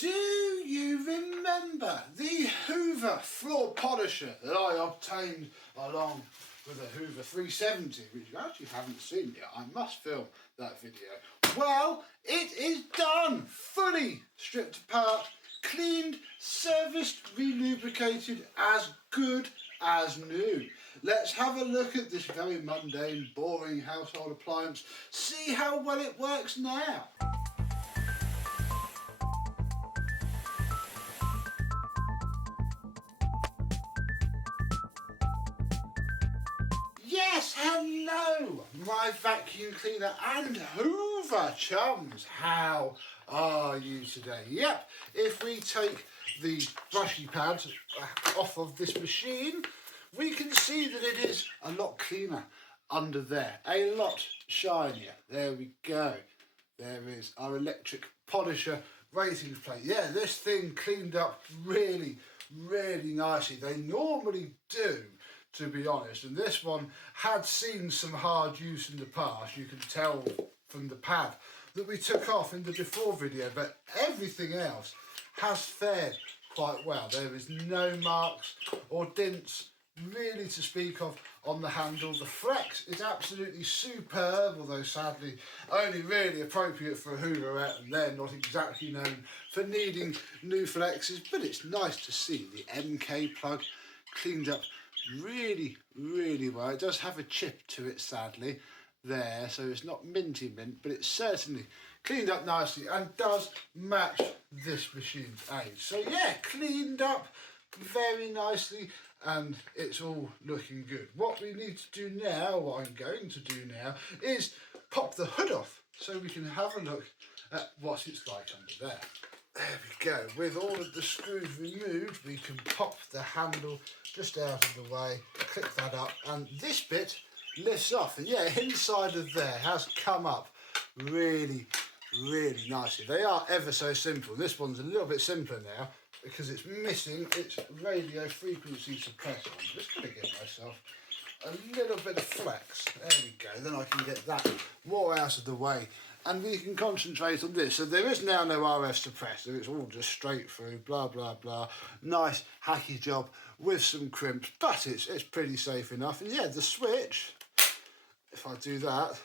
Do you remember the Hoover floor polisher that I obtained along with a Hoover 370, which you actually haven't seen yet? I must film that video. Well, it is done, fully stripped apart, cleaned, serviced, re-lubricated, as good as new. Let's have a look at this very mundane, boring household appliance, see how well it works now. Yes, hello, my vacuum cleaner and Hoover chums. How are you today? Yep, if we take the brushy pads off of this machine, we can see that it is a lot cleaner under there, a lot shinier. There we go. There is our electric polisher ratings plate. Yeah, this thing cleaned up really, really nicely. They normally do, to be honest, and this one had seen some hard use in the past. You can tell from the pad that we took off in the before video, but everything else has fared quite well. There is no marks or dents really to speak of on the handle. The flex is absolutely superb, although sadly only really appropriate for a Hooverette, and they're not exactly known for needing new flexes, but it's nice to see the MK plug cleaned up really, really well. It does have a chip to it, sadly, there, so it's not minty mint, but it's certainly cleaned up nicely and does match this machine's age. So yeah, cleaned up very nicely and it's all looking good. What we need to do now, what I'm going to do now, is pop the hood off so we can have a look at what it's like under there. There we go. With all of the screws removed, we can pop the handle just out of the way, click that up, and this bit lifts off. And yeah, inside of there has come up really, really nicely. They are ever so simple. This one's a little bit simpler now because it's missing its radio frequency suppressor. I'm just going to give myself a little bit of flex. There we go. Then I can get that more out of the way and we can concentrate on this. So there is now no RF suppressor. It's all just straight through, blah, blah, blah. Nice hacky job with some crimps, but it's pretty safe enough. And yeah, the switch, if I do that,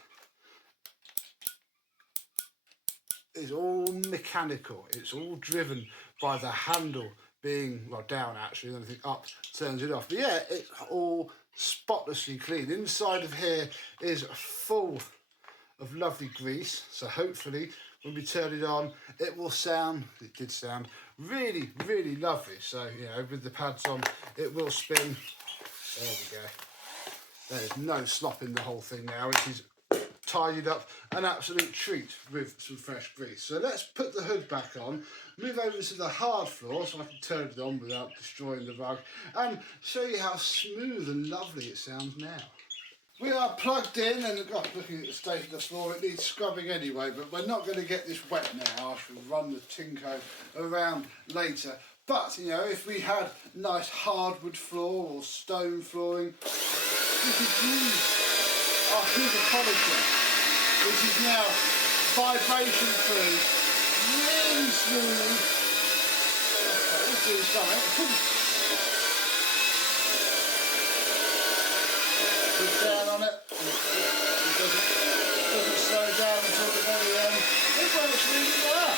is all mechanical. It's all driven by the handle being, well, down actually, anything up turns it off. But yeah, it's all spotlessly clean. Inside of here is full of lovely grease, so hopefully when we turn it on it will sound, it did sound really, really lovely. So you know, with the pads on it will spin. There we go. There's no slop in the whole thing now. It is tidied up, an absolute treat with some fresh grease. So let's put the hood back on, move over to the hard floor so I can turn it on without destroying the rug, and show you how smooth and lovely it sounds now. We are plugged in and looking at the state of the floor, it needs scrubbing anyway, but we're not going to get this wet now. I shall run the Tinko around later. But, you know, if we had nice hardwood floor or stone flooring, we could use our Hoover polisher, which is now vibration free, really smooth. Okay, let's do something. Put down on it, it doesn't slow down until the very end. It works really well.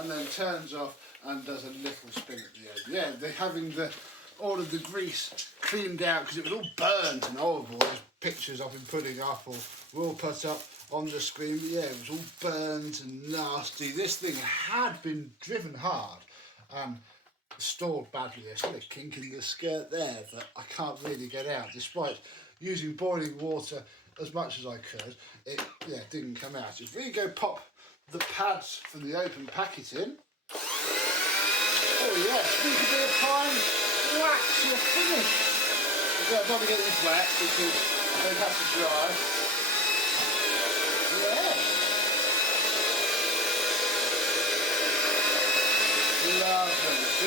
And then turns off and does a little spin at the end. Yeah, they're having all of the grease cleaned out because it was all burnt and horrible. There's pictures I've been putting up or will put up on the screen. But yeah, it was all burnt and nasty. This thing had been driven hard and stored badly. There's still a kink in the skirt there that I can't really get out, despite using boiling water as much as I could. It didn't come out. If we go pop the pads from the open packet in, oh yes, we can be applying wax, you're finished. I'll probably get these wet because they have to dry. Yeah. Lovely.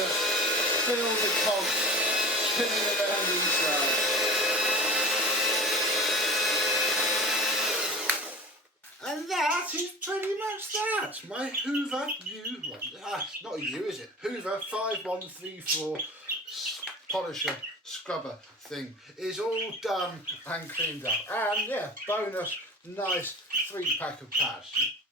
fill the cogs spinning around inside. And that is pretty much that. My Hoover not you, is it? Hoover 5134 polisher scrubber thing is all done and cleaned up. And yeah, bonus, nice 3-pack of pads.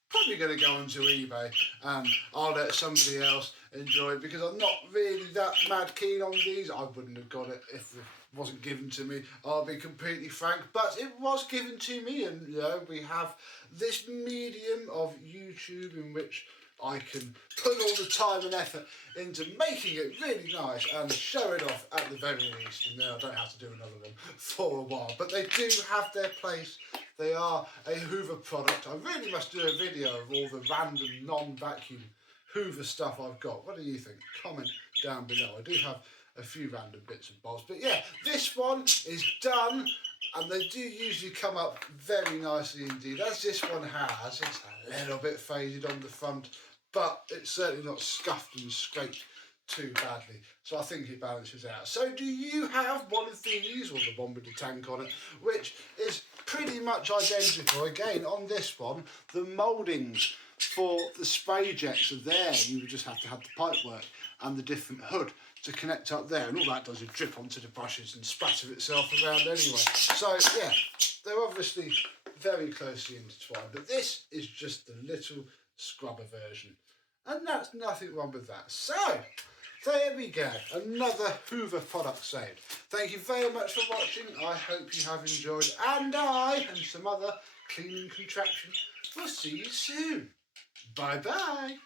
Probably going to go onto eBay and I'll let somebody else enjoy it because I'm not really that mad keen on these. I wouldn't have got it if it wasn't given to me, I'll be completely frank, but it was given to me, and you know, we have this medium of YouTube in which I can put all the time and effort into making it really nice and show it off at the very least, and then I don't have to do another one for a while. But they do have their place. They are a Hoover product. I really must do a video of all the random non-vacuum Hoover stuff I've got. What do you think? Comment down below. I do have a few random bits and bobs, but yeah, this one is done, and they do usually come up very nicely indeed, as this one has. It's a little bit faded on the front, but it's certainly not scuffed and scraped too badly, so I think it balances out. So do you have one of these, or the one with the tank on it, which is pretty much identical? Again, on this one, the mouldings for the spray jets are there. You would just have to have the pipe work and the different hood to connect up there, and all that does is drip onto the brushes and spatter itself around anyway. So yeah, they're obviously very closely intertwined, but this is just the little scrubber version, and that's nothing wrong with that. So there we go, another Hoover product saved. Thank you very much for watching. I hope you have enjoyed, and I and some other cleaning contraption will see you soon. Bye bye.